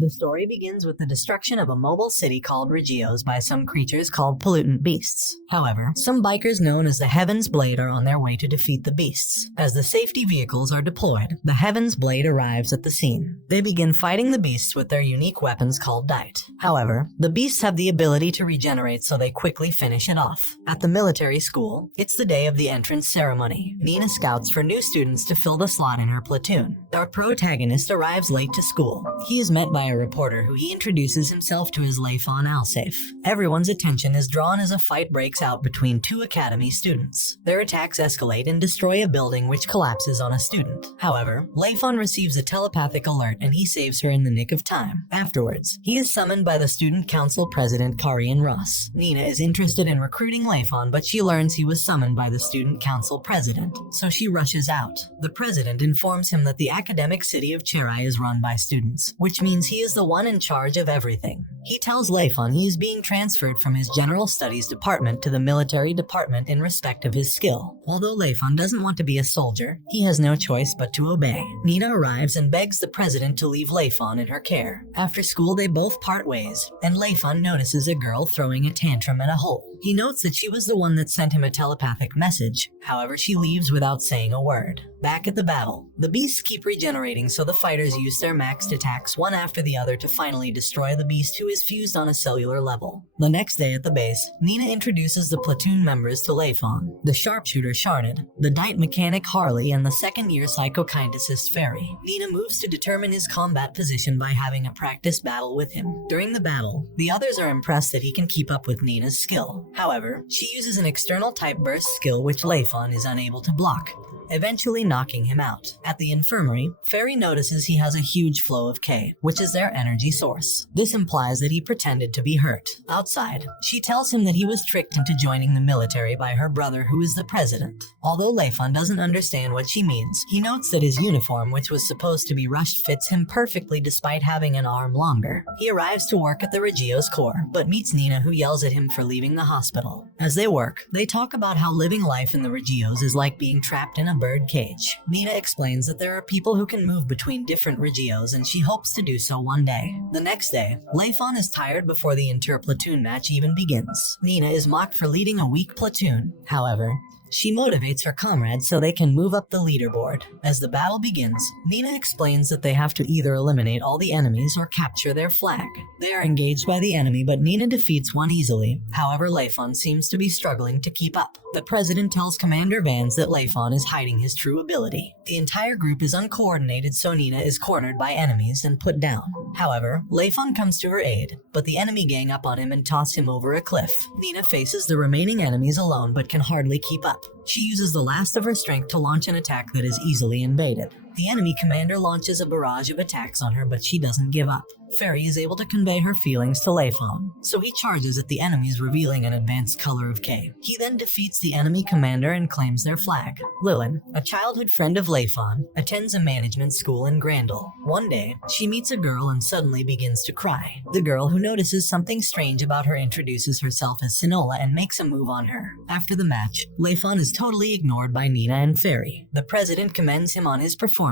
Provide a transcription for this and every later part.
The story begins with the destruction of a mobile city called Regios by some creatures called pollutant beasts. However, some bikers known as the Heaven's Blade are on their way to defeat the beasts. As the safety vehicles are deployed, the Heaven's Blade arrives at the scene. They begin fighting the beasts with their unique weapons called DITE. However, the beasts have the ability to regenerate, so they quickly finish it off. At the military school, it's the day of the entrance ceremony. Nina scouts for new students to fill the slot in her platoon. Our protagonist arrives late to school. He is met by a reporter who he introduces himself to as Leifon Alsafe. Everyone's attention is drawn as a fight breaks out between two academy students. Their attacks escalate and destroy a building which collapses on a student. However, Leifon receives a telepathic alert and he saves her in the nick of time. Afterwards, he is summoned by the student council president Karian Ross. Nina is interested in recruiting Leifon, but she learns he was summoned by the student council president, so she rushes out. The president informs him that the academic city of Cherai is run by students, which means he is the one in charge of everything. He tells Leifon he is being transferred from his general studies department to the military department in respect of his skill. Although Leifon doesn't want to be a soldier, he has no choice but to obey. Nina arrives and begs the president to leave Leifon in her care. After school, they both part ways, and Leifon notices a girl throwing a tantrum at a hole. He notes that she was the one that sent him a telepathic message. However, she leaves without saying a word. Back at the battle, the beasts keep regenerating, so the fighters use their maxed attacks one after the other to finally destroy the beast, who is fused on a cellular level. The next day at the base, Nina introduces the platoon members to Leifon, the sharpshooter Sharned, the DITE mechanic Harley, and the second-year psychokineticist Fairy. Nina moves to determine his combat position by having a practice battle with him. During the battle, the others are impressed that he can keep up with Nina's skill. However, she uses an external type burst skill which Leifon is unable to block, eventually knocking him out. At the infirmary, Fairy notices he has a huge flow of K, which is their energy source. This implies that he pretended to be hurt. Outside, she tells him that he was tricked into joining the military by her brother, who is the president. Although Leifon doesn't understand what she means, he notes that his uniform, which was supposed to be rushed, fits him perfectly despite having an arm longer. He arrives to work at the Regios Corps, but meets Nina, who yells at him for leaving the hospital. As they work, they talk about how living life in the Regios is like being trapped in a bird cage. Nina explains that there are people who can move between different Regios, and she hopes to do so one day. The next day, Leifon is tired before the inter-platoon match even begins. Nina is mocked for leading a weak platoon. However, she motivates her comrades so they can move up the leaderboard. As the battle begins, Nina explains that they have to either eliminate all the enemies or capture their flag. They are engaged by the enemy, but Nina defeats one easily. However, Leifon seems to be struggling to keep up. The president tells Commander Vans that Leifon is hiding his true ability. The entire group is uncoordinated, so Nina is cornered by enemies and put down. However, Leifon comes to her aid, but the enemy gang up on him and toss him over a cliff. Nina faces the remaining enemies alone but can hardly keep up. She uses the last of her strength to launch an attack that is easily invaded. The enemy commander launches a barrage of attacks on her, but she doesn't give up. Fairy is able to convey her feelings to Leifon, so he charges at the enemies, revealing an advanced color of K. He then defeats the enemy commander and claims their flag. Lilin, a childhood friend of Leifon, attends a management school in Grandel. One day, she meets a girl and suddenly begins to cry. The girl, who notices something strange about her, introduces herself as Sinola and makes a move on her. After the match, Leifon is totally ignored by Nina and Fairy. The president commends him on his performance.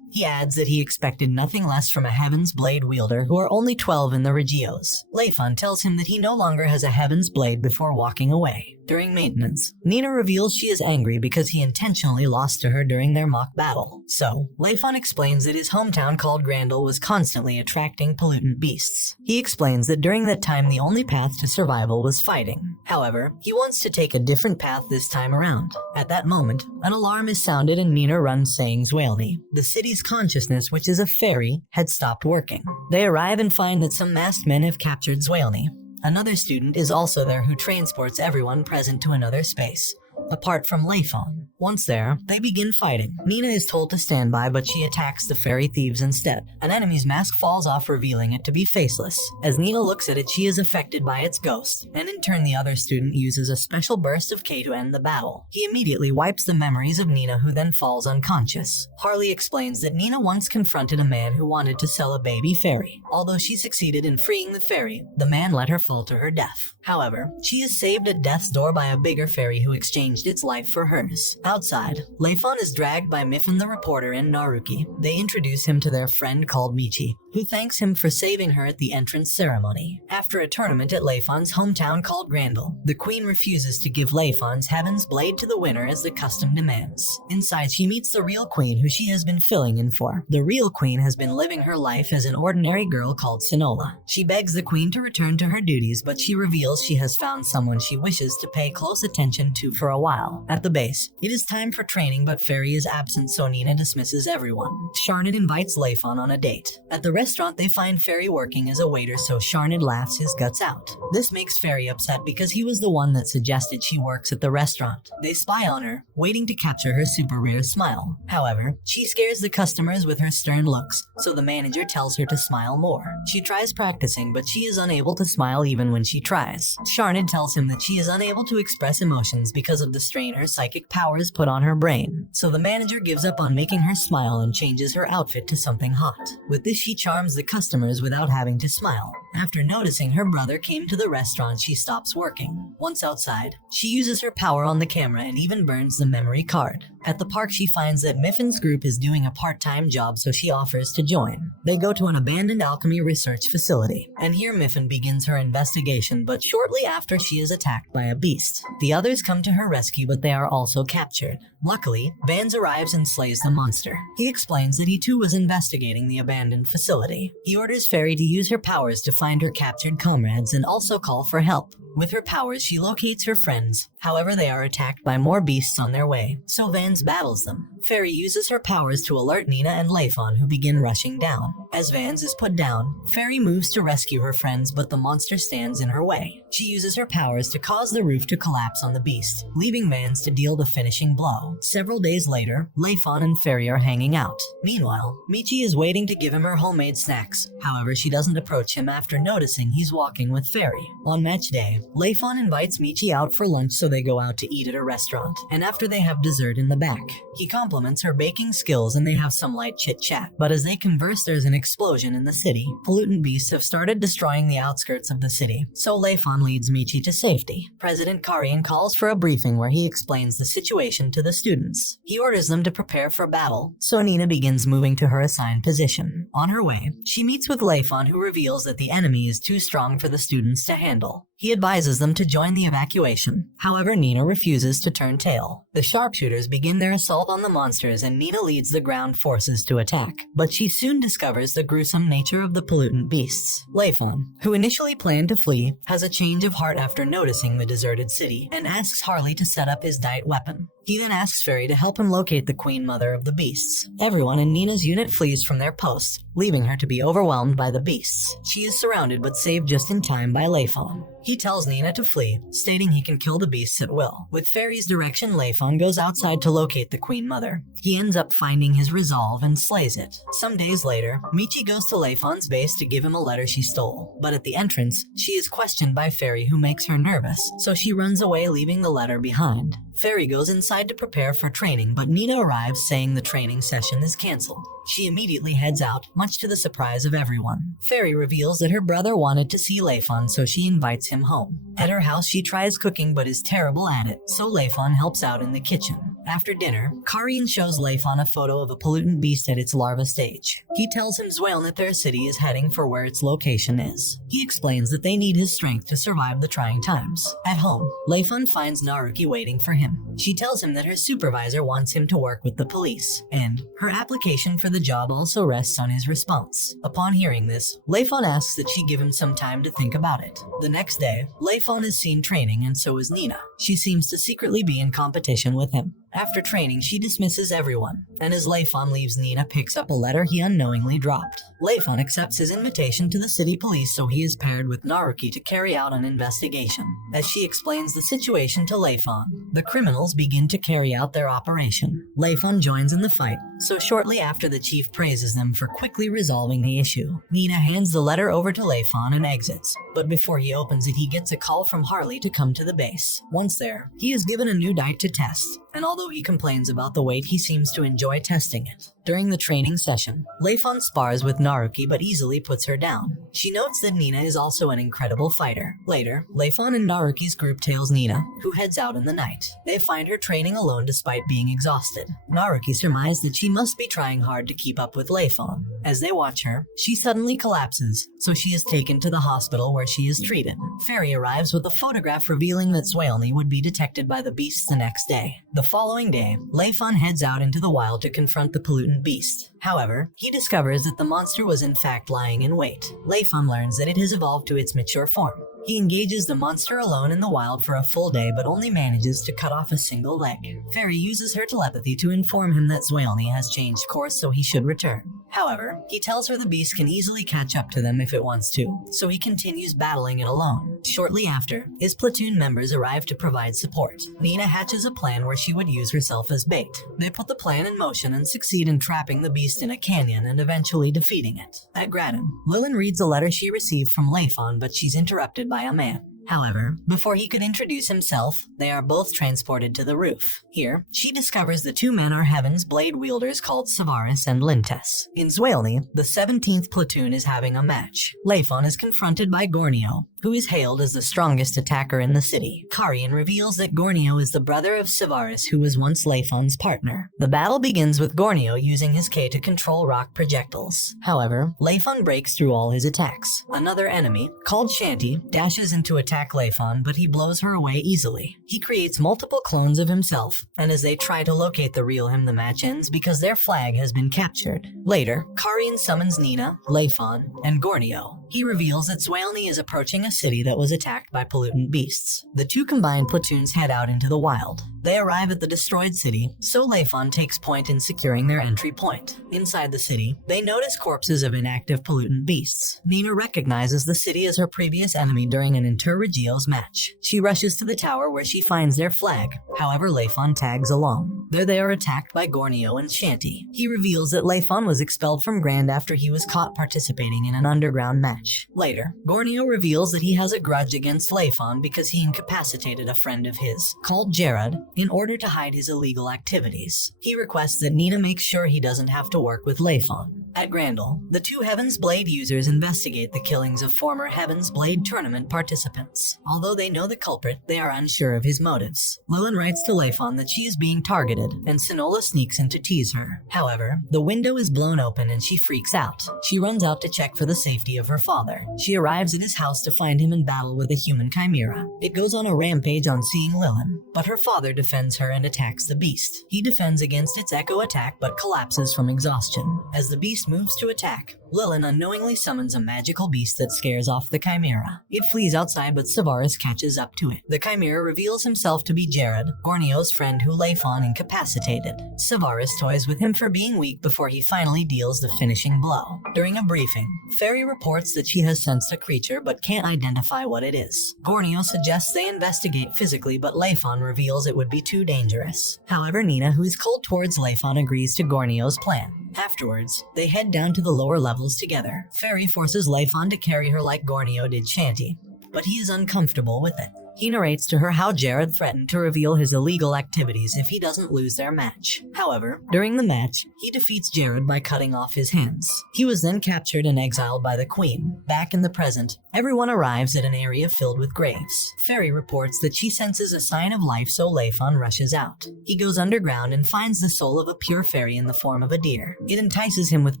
He adds that he expected nothing less from a Heaven's Blade wielder, who are only 12 in the Regios. Leifon tells him that he no longer has a Heaven's Blade before walking away. During maintenance, Nina reveals she is angry because he intentionally lost to her during their mock battle. So, Leifon explains that his hometown called Grandel was constantly attracting pollutant beasts. He explains that during that time the only path to survival was fighting. However, he wants to take a different path this time around. At that moment, an alarm is sounded and Nina runs, saying Zwalny. The city's consciousness, which is a fairy, had stopped working. They arrive and find that some masked men have captured Zwalny. Another student is also there who transports everyone present to another space, apart from Leifon. Once there, they begin fighting. Nina is told to stand by, but she attacks the fairy thieves instead. An enemy's mask falls off, revealing it to be faceless. As Nina looks at it, she is affected by its ghost, and in turn the other student uses a special burst of K to end the battle. He immediately wipes the memories of Nina, who then falls unconscious. Harley explains that Nina once confronted a man who wanted to sell a baby fairy. Although she succeeded in freeing the fairy, the man let her fall to her death. However, she is saved at death's door by a bigger fairy who exchanges exchanged its life for hers. Outside, Leifon is dragged by Miffin the reporter and Naruki. They introduce him to their friend called Michi, who thanks him for saving her at the entrance ceremony. After a tournament at Leifon's hometown called Grandel, the queen refuses to give Leifon's Heaven's Blade to the winner as the custom demands. Inside, she meets the real queen who she has been filling in for. The real queen has been living her life as an ordinary girl called Sonola. She begs the queen to return to her duties, but she reveals she has found someone she wishes to pay close attention to for a while. At the base, it is time for training, but Fairy is absent, so Nina dismisses everyone. Sharnid invites Leifon on a date. At the restaurant, they find Fairy working as a waiter, so Sharnid laughs his guts out. This makes Fairy upset because he was the one that suggested she works at the restaurant. They spy on her, waiting to capture her super rare smile. However, she scares the customers with her stern looks, so the manager tells her to smile more. She tries practicing, but she is unable to smile even when she tries. Sharnid tells him that she is unable to express emotions because of the strain her psychic powers put on her brain. So the manager gives up on making her smile and changes her outfit to something hot. With this, she charms the customers without having to smile. After noticing her brother came to the restaurant, she stops working. Once outside, she uses her power on the camera and even burns the memory card. At the park, she finds that Miffin's group is doing a part-time job, so she offers to join. They go to an abandoned alchemy research facility, and here Miffin begins her investigation, but shortly after she is attacked by a beast. The others come to her rescue, but they are also captured. Luckily, Vans arrives and slays the monster. He explains that he too was investigating the abandoned facility. He orders Fairy to use her powers to find her captured comrades and also call for help. With her powers, she locates her friends. However, they are attacked by more beasts on their way, so Vans battles them. Fairy uses her powers to alert Nina and Leifon, who begin rushing down. As Vans is put down, Fairy moves to rescue her friends, but the monster stands in her way. She uses her powers to cause the roof to collapse on the beast, leaving Vans to deal the finishing blow. Several days later, Leifon and Fairy are hanging out. Meanwhile, Michi is waiting to give him her homemade snacks. However, she doesn't approach him after noticing he's walking with Fairy. On match day, Leifon invites Michi out for lunch, so they go out to eat at a restaurant, and after they have dessert in the back. He compliments her baking skills and they have some light chit-chat, but as they converse, there's an explosion in the city. Pollutant beasts have started destroying the outskirts of the city, so Leifon leads Michi to safety. President Karian calls for a briefing where he explains the situation to the students. He orders them to prepare for battle, so Nina begins moving to her assigned position. On her way, she meets with Leifon, who reveals that the enemy is too strong for the students to handle. He advises them to join the evacuation. However, Nina refuses to turn tail. The sharpshooters begin their assault on the monsters, and Nina leads the ground forces to attack. But she soon discovers the gruesome nature of the pollutant beasts. Leifon, who initially planned to flee, has a change of heart after noticing the deserted city, and asks Harley to set up his DITE weapon. He then asks Fairy to help him locate the queen mother of the beasts. Everyone in Nina's unit flees from their posts, leaving her to be overwhelmed by the beasts. She is surrounded but saved just in time by Leifon. He tells Nina to flee, stating he can kill the beasts at will. With Fairy's direction, Leifon goes outside to locate the queen mother. He ends up finding his resolve and slays it. Some days later, Michi goes to Leifon's base to give him a letter she stole, but at the entrance, she is questioned by Fairy, who makes her nervous, so she runs away, leaving the letter behind. Fairy goes inside to prepare for training, but Nina arrives saying the training session is cancelled. She immediately heads out, much to the surprise of everyone. Fairy reveals that her brother wanted to see Leifon, so she invites him home. At her house, she tries cooking but is terrible at it, so Leifon helps out in the kitchen. After dinner, Karian shows Leifon a photo of a pollutant beast at its larva stage. He tells him Zwailn that their city is heading for where its location is. He explains that they need his strength to survive the trying times. At home, Leifon finds Naruki waiting for him. She tells him that her supervisor wants him to work with the police, and her application for the job also rests on his response. Upon hearing this, Leifon asks that she give him some time to think about it. The next day, Leifon is seen training, and so is Nina. She seems to secretly be in competition with him. After training, she dismisses everyone, and as Leifon leaves, Nina picks up a letter he unknowingly dropped. Leifon accepts his invitation to the city police, so he is paired with Naruki to carry out an investigation. As she explains the situation to Leifon, the criminals begin to carry out their operation. Leifon joins in the fight, so shortly after, the chief praises them for quickly resolving the issue. Nina hands the letter over to Leifon and exits, but before he opens it, he gets a call from Harley to come to the base. Once there, he is given a new DITE to test, and although he complains about the weight, he seems to enjoy testing it. During the training session, Leifon spars with Naruki but easily puts her down. She notes that Nina is also an incredible fighter. Later, Leifon and Naruki's group tails Nina, who heads out in the night. They find her training alone despite being exhausted. Naruki surmises that she must be trying hard to keep up with Leifon. As they watch her, she suddenly collapses, so she is taken to the hospital where she is treated. Fairy arrives with a photograph revealing that Zwalny would be detected by the beasts the next day. The following day, Leifon heads out into the wild to confront the pollutant beast. However, he discovers that the monster was in fact lying in wait. Leifon learns that it has evolved to its mature form. He engages the monster alone in the wild for a full day but only manages to cut off a single leg. Fairy uses her telepathy to inform him that Zwalny has changed course so he should return. However, he tells her the beast can easily catch up to them if it wants to, so he continues battling it alone. Shortly after, his platoon members arrive to provide support. Nina hatches a plan where she would use herself as bait. They put the plan in motion and succeed in trapping the beast in a canyon and eventually defeating it. At Graden, Lilin reads a letter she received from Leifon, but she's interrupted by a man. However, before he could introduce himself, they are both transported to the roof. Here, she discovers the two men are Heaven's blade wielders called Savaris and Lintes. In Zwalny, the 17th platoon is having a match. Leifon is confronted by Gornio, who is hailed as the strongest attacker in the city. Karian reveals that Gornio is the brother of Savaris, who was once Leifon's partner. The battle begins with Gornio using his K to control rock projectiles. However, Leifon breaks through all his attacks. Another enemy, called Shanty, dashes in to attack Leifon, but he blows her away easily. He creates multiple clones of himself, and as they try to locate the real him, the match ends because their flag has been captured. Later, Karian summons Nina, Leifon, and Gornio. He reveals that Zwalny is approaching a city that was attacked by pollutant beasts. The two combined platoons head out into the wild. They arrive at the destroyed city, so Leifon takes point in securing their entry point. Inside the city, they notice corpses of inactive pollutant beasts. Nina recognizes the city as her previous enemy during an inter-Regios match. She rushes to the tower where she finds their flag. However, Leifon tags along. There they are attacked by Gornio and Shanty. He reveals that Leifon was expelled from Grand after he was caught participating in an underground match. Later, Gornio reveals that he has a grudge against Leifon because he incapacitated a friend of his, called Jared, in order to hide his illegal activities. He requests that Nina makes sure he doesn't have to work with Leifon. At Grandel, the two Heaven's Blade users investigate the killings of former Heaven's Blade tournament participants. Although they know the culprit, they are unsure of his motives. Lilin writes to Leifon that she is being targeted, and Sinola sneaks in to tease her. However, the window is blown open and she freaks out. She runs out to check for the safety of her father. She arrives at his house to find him in battle with a human chimera. It goes on a rampage on seeing Lilin, but her father defends her and attacks the beast. He defends against its echo attack but collapses from exhaustion. As the beast moves to attack, Lilin unknowingly summons a magical beast that scares off the chimera. It flees outside, but Savaris catches up to it. The chimera reveals himself to be Jared, Gornio's friend who Leifon incapacitated. Savaris toys with him for being weak before he finally deals the finishing blow. During a briefing, Fairy reports that she has sensed a creature but can't identify what it is. Gornio suggests they investigate physically, but Leifon reveals it would be too dangerous. However, Nina, who is cold towards Leifon, agrees to Gornio's plan. Afterwards, they head down to the lower levels together. Fairy forces Leifon to carry her like Gornio did Shanty, but he is uncomfortable with it. He narrates to her how Jared threatened to reveal his illegal activities if he doesn't lose their match. However, during the match, he defeats Jared by cutting off his hands. He was then captured and exiled by the Queen. Back in the present, everyone arrives at an area filled with graves. Fairy reports that she senses a sign of life, so Leifon rushes out. He goes underground and finds the soul of a pure fairy in the form of a deer. It entices him with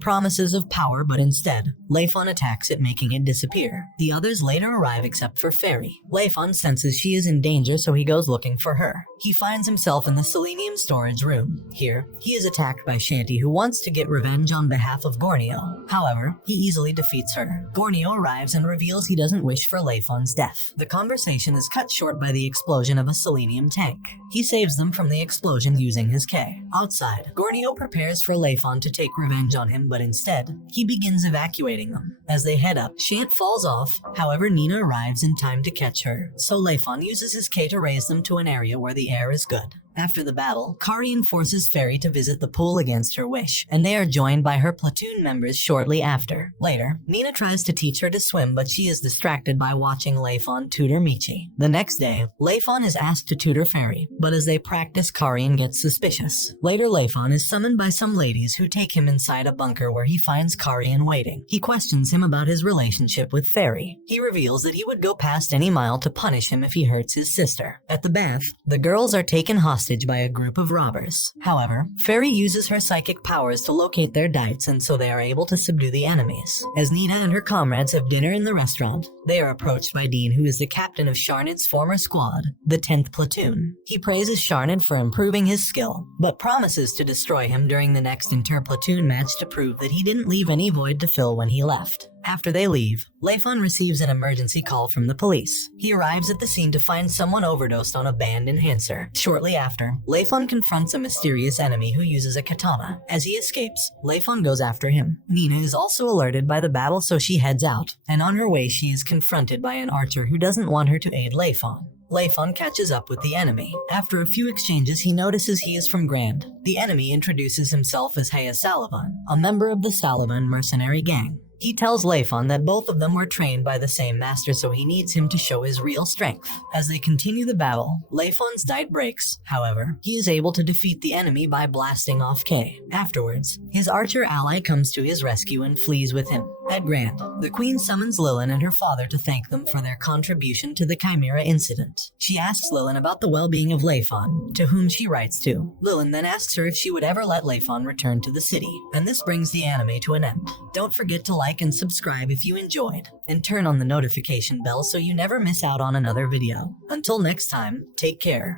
promises of power, but instead, Leifon attacks it, making it disappear. The others later arrive except for Fairy. Leifon senses she is in danger, so he goes looking for her. He finds himself in the selenium storage room. Here, he is attacked by Shanty, who wants to get revenge on behalf of Gornio. However, he easily defeats her. Gornio arrives and reveals he doesn't wish for Leifon's death. The conversation is cut short by the explosion of a selenium tank. He saves them from the explosion using his K. Outside, Gornio prepares for Leifon to take revenge on him, but instead, he begins evacuating them. As they head up, Shant falls off. However, Nina arrives in time to catch her, so Leifon uses his K to raise them to an area where the air is good. After the battle, Karian forces Fairy to visit the pool against her wish, and they are joined by her platoon members shortly after. Later, Nina tries to teach her to swim, but she is distracted by watching Leifon tutor Michi. The next day, Leifon is asked to tutor Fairy, but as they practice, Karian gets suspicious. Later, Leifon is summoned by some ladies who take him inside a bunker where he finds Karian waiting. He questions him about his relationship with Fairy. He reveals that he would go past any mile to punish him if he hurts his sister. At the bath, the girls are taken hostage by a group of robbers. However, Fairy uses her psychic powers to locate their dites, and so they are able to subdue the enemies. As Nina and her comrades have dinner in the restaurant, they are approached by Dean, who is the captain of Sharnid's former squad, the 10th Platoon. He praises Sharnid for improving his skill, but promises to destroy him during the next inter-platoon match to prove that he didn't leave any void to fill when he left. After they leave, Leifon receives an emergency call from the police. He arrives at the scene to find someone overdosed on a banned enhancer. Shortly after, Leifon confronts a mysterious enemy who uses a katana. As he escapes, Leifon goes after him. Nina is also alerted by the battle, so she heads out, and on her way she is confronted by an archer who doesn't want her to aid Leifon. Leifon catches up with the enemy. After a few exchanges, he notices he is from Grand. The enemy introduces himself as Heya Salavan, a member of the Salavan mercenary gang. He tells Leifon that both of them were trained by the same master, so he needs him to show his real strength. As they continue the battle, Leifon's DITE breaks. However, he is able to defeat the enemy by blasting off K. Afterwards, his archer ally comes to his rescue and flees with him. At Grand, the queen summons Lilin and her father to thank them for their contribution to the Chimera incident. She asks Lilin about the well-being of Leifon, to whom she writes to. Lilin then asks her if she would ever let Leifon return to the city, and this brings the anime to an end. Don't forget to like and subscribe if you enjoyed, and turn on the notification bell so you never miss out on another video. Until next time, take care.